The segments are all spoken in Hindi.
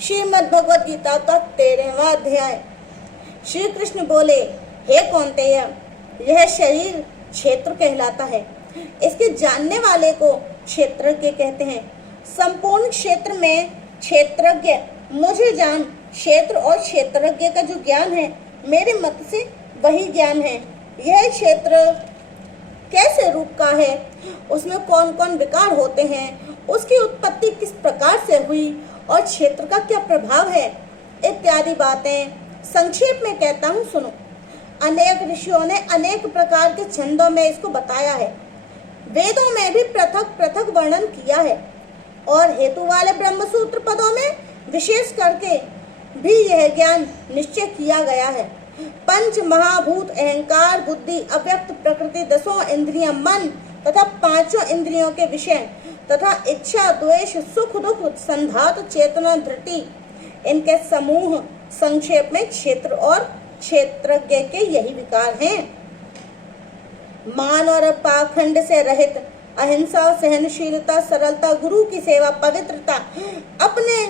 श्रीमद् भगवद गीता का 13वां अध्याय। श्री कृष्ण बोले, हे कौन्तेय, यह शरीर क्षेत्र कहलाता है। इसके जानने वाले को क्षेत्रज्ञ कहते हैं। संपूर्ण क्षेत्र में क्षेत्रज्ञ मुझे जान। क्षेत्र और क्षेत्रज्ञ का जो ज्ञान है, मेरे मत से वही ज्ञान है। यह क्षेत्र कैसे रूप का है, उसमें कौन कौन विकार होते हैं, उसकी उत्पत्ति किस प्रकार से हुई और क्षेत्र का क्या प्रभाव है, इत्यादि बातें संक्षेप में कहता हूँ, सुनो। अनेक ऋषियों ने अनेक प्रकार के छंदों में इसको बताया है। वेदों में भी पृथक पृथक वर्णन किया है और हेतु वाले ब्रह्मसूत्र पदों में विशेष करके भी यह ज्ञान निश्चय किया गया है। पंच महाभूत, अहंकार, बुद्धि, अव्यक्त प्रकृति, 10 इंद्रियां, मन तथा 5 इंद्रियों के विषय तथा इच्छा, द्वेष, सुख दुख, संधात, चेतना, धृति, इनके समूह संक्षेप में क्षेत्र और क्षेत्रज्ञ के यही विकार हैं। मान और पाखंड से रहित, अहिंसा, सहनशीलता, सरलता, गुरु की सेवा, पवित्रता, अपने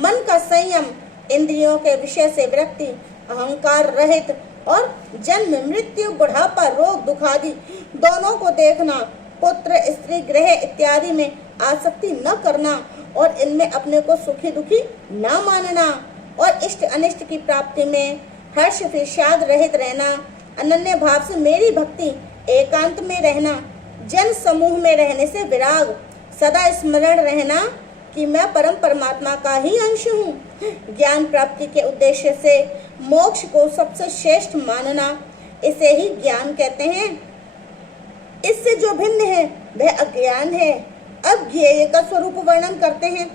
मन का संयम, इंद्रियों के विषय से विरक्ति, अहंकार रहित और जन्म, मृत्यु, बुढ़ापा, रोग, दुख आदि दोनों को देखना, पुत्र, स्त्री, गृह इत्यादि में आसक्ति न करना और इनमें अपने को सुखी दुखी न मानना और इष्ट अनिष्ट की प्राप्ति में हर्ष विषाद रहित रहना, अनन्य भाव से मेरी भक्ति, एकांत में रहना, जन समूह में रहने से विराग, सदा स्मरण रहना कि मैं परम परमात्मा का ही अंश हूँ, ज्ञान प्राप्ति के उद्देश्य से मोक्ष को सबसे श्रेष्ठ मानना, इसे ही ज्ञान कहते हैं। इससे जो भिन्न है वह अज्ञान है। अब ज्ञेय का स्वरूप वर्णन करते हैं।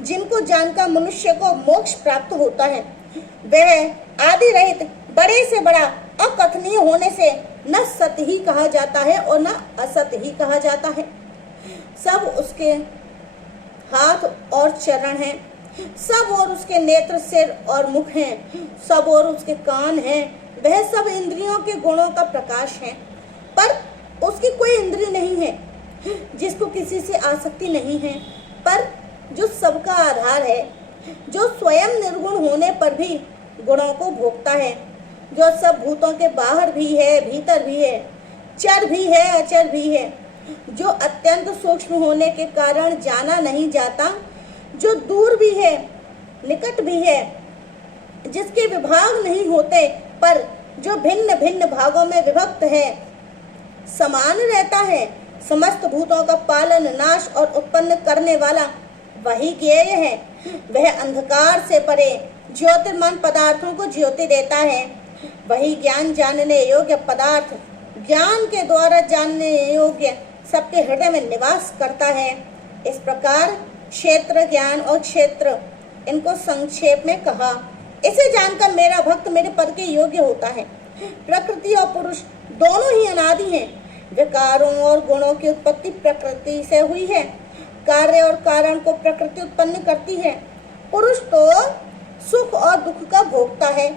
जिनको जानकर मनुष्य को मोक्ष प्राप्त होता है, वह आदि रहित, बड़े से बड़ा, अकथनीय होने से न सत ही कहा जाता है और न असत ही कहा जाता है। सब उसके हाथ और चरण हैं, सब और उसके नेत्र, सिर और मुख हैं, सब और उसके कान हैं। वह सब इंद्रियों के गुणों का प्रकाश है, पर उसकी कोई इंद्रिय नहीं है, जिसको किसी से आसक्ति नहीं है, पर जो सबका आधार है, जो स्वयं निर्गुण होने पर भी गुणों को भोगता है, जो सब भूतों के बाहर भी है, भीतर भी है, चर भी है, अचर भी है, जो अत्यंत सूक्ष्म होने के कारण जाना नहीं जाता, जो दूर भी है, निकट भी है, जिसके विभाग नहीं होते, पर जो भिन्न भिन्न भागों में विभक्त है, समान रहता है, समस्त भूतों का पालन, नाश और उत्पन्न करने वाला वही ज्ञेय है। वह अंधकार से परे ज्योतिर्मान पदार्थों को ज्योति देता है। वही ज्ञान जानने योग्य पदार्थ, ज्ञान के द्वारा जानने योग्य सबके हृदय में निवास करता है। इस प्रकार क्षेत्र, ज्ञान और क्षेत्र, इनको संक्षेप में कहा। इसे जानकर मेरा भक्त मेरे पद के योग्य होता है। प्रकृति और पुरुष दोनों ही अनादि हैं। विकारों और गुणों की उत्पत्ति प्रकृति से हुई है। कार्य और कारण को प्रकृति उत्पन्न करती है। पुरुष तो सुख और दुख का भोगता है।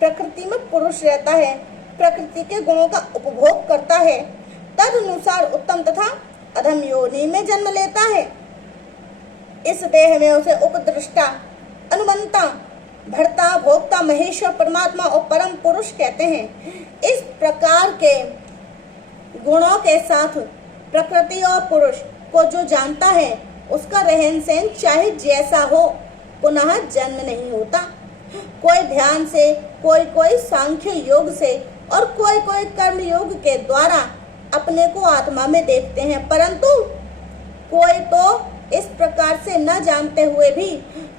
प्रकृति में पुरुष रहता है, प्रकृति के गुणों का उपभोग करता है, तद अनुसार उत्तम तथा अधम योनि में जन्म लेता है। इस देह में उसे उपद्रष्टा, अनुमंता, भर्ता, भोक्ता, महेश्वर, परमात्मा और परम पुरुष कहते हैं। इस प्रकार के गुणों के साथ प्रकृति और पुरुष को जो जानता है, उसका रहन सहन चाहे जैसा हो, पुनः जन्म नहीं होता। कोई ध्यान से, कोई सांख्य योग से और कोई कर्म योग के द्वारा अपने को आत्मा में देखते हैं, परंतु कोई तो इस प्रकार से न जानते हुए भी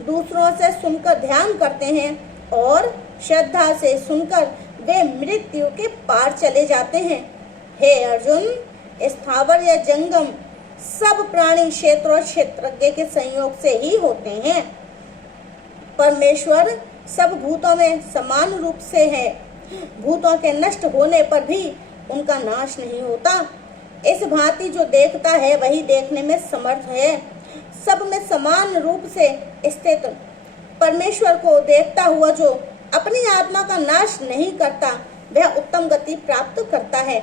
दूसरों से सुनकर ध्यान करते हैं और श्रद्धा से सुनकर वे मृत्यु के पार चले जाते हैं। हे अर्जुन, स्थावर या जंगम सब प्राणी क्षेत्र और क्षेत्रज्ञ के संयोग से ही होते हैं। परमेश्वर सब भूतों में समान रूप से है। भूतों के नष्ट होने पर भी उनका नाश नहीं होता। इस भांति जो देखता है वही देखने में समर्थ है। सब में समान रूप से स्थित परमेश्वर को देखता हुआ जो अपनी आत्मा का नाश नहीं करता, वह उत्तम गति प्राप्त करता है।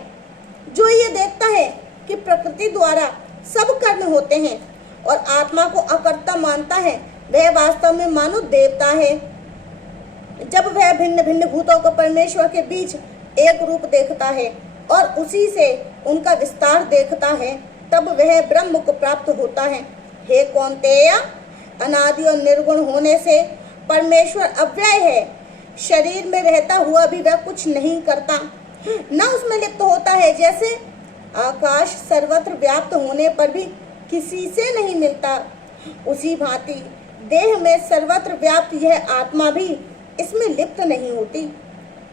जो ये देखता है कि प्रकृति द्वारा सब कर्म होते हैं और आत्मा को अकर्ता मानता है, वह वास्तव में मानो देवता है। जब वह भिन्न भिन्न भूतों को परमेश्वर के बीच एक रूप देखता है और उसी से उनका विस्तार देखता है, तब वह ब्रह्म को प्राप्त होता है। हे कौन्तेय, अनादि और निर्गुण होने से परमेश्वर अव्यय है। शरीर में रहता हुआ भी वह कुछ नहीं करता, न उसमें लिप्त होता है। जैसे आकाश सर्वत्र व्याप्त होने पर भी किसी से नहीं मिलता, उसी भांति देह में सर्वत्र व्याप्त यह आत्मा भी इसमें लिप्त नहीं होती।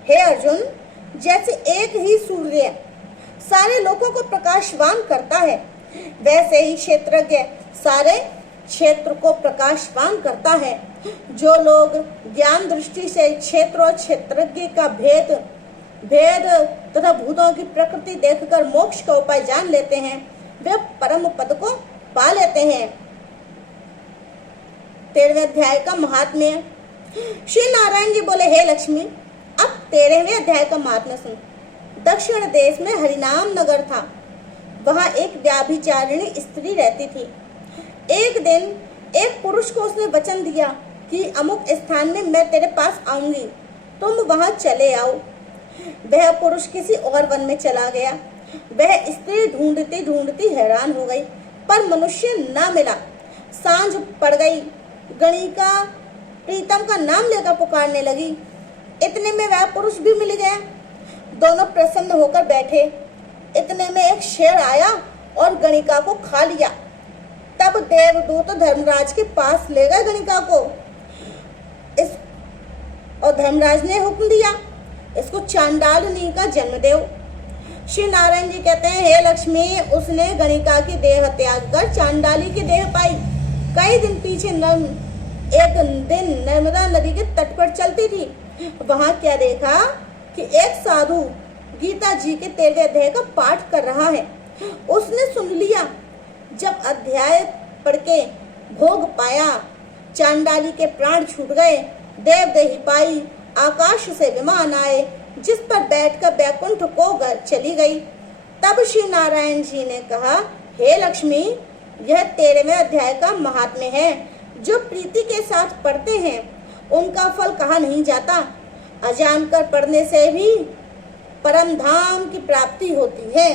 हे अर्जुन, जैसे एक ही सूर्य सारे लोगों को प्रकाशवान करता है, वैसे ही क्षेत्रज्ञ सारे क्षेत्र को प्रकाशवान करता है। जो लोग ज्ञान दृष्टि से क्षेत्र और क्षेत्रज्ञ का भेद तथा भूतों की प्रकृति देखकर मोक्ष का उपाय जान लेते हैं, वे परम पद को पा लेते हैं। 13वें अध्याय का महात्म्य। श्री नारायण जी बोले, हे लक्ष्मी, अब 13वें अध्याय का महात्म्य सुन। दक्षिण देश में हरिनाम नगर था। वहां एक व्याभिचारिणी स्त्री रहती थी। एक दिन एक पुरुष को उसने वचन दिया कि अमुक स्थान में मैं तेरे पास आऊंगी, तुम वहां चले आओ। वह पुरुष किसी और वन में चला गया। वह स्त्री ढूंढती ढूंढती हैरान हो गई, पर मनुष्य न मिला। सांझ पड़ गई। गणिका प्रीतम का नाम लेकर पुकारने लगी। इतने में वह पुरुष भी मिल गया। दोनों प्रसन्न होकर बैठे। इतने में एक शेर आया और गणिका को खा लिया। तब देवदूत धर्मराज के पास ले गए गणिका को। और धर्मराज ने हुक्म दिया, इसको चांडालिनी का जन्म दो। श्री नारायण जी कहते हैं, हे लक्ष्मी, उसने गणिका की देह त्याग कर चांडाली की देह पाई। कई दिन पीछे एक दिन नर्मदा नदी के तट पर चलती थी। वहां क्या देखा कि एक साधु गीता जी के 13वें अध्याय का पाठ कर रहा है। उसने सुन लिया। जब अध्याय पढ़ के भोग पाया, चांडाली के प्राण छूट गए। देवदेही पाई। आकाश से विमान आए, जिस पर बैठकर बैकुंठ को चली गई। तब श्री नारायण जी ने कहा, हे लक्ष्मी, यह 13वें अध्याय का महात्म्य है। जो प्रीति के साथ पढ़ते हैं उनका फल कहा नहीं जाता। अजान कर पढ़ने से भी परम धाम की प्राप्ति होती है।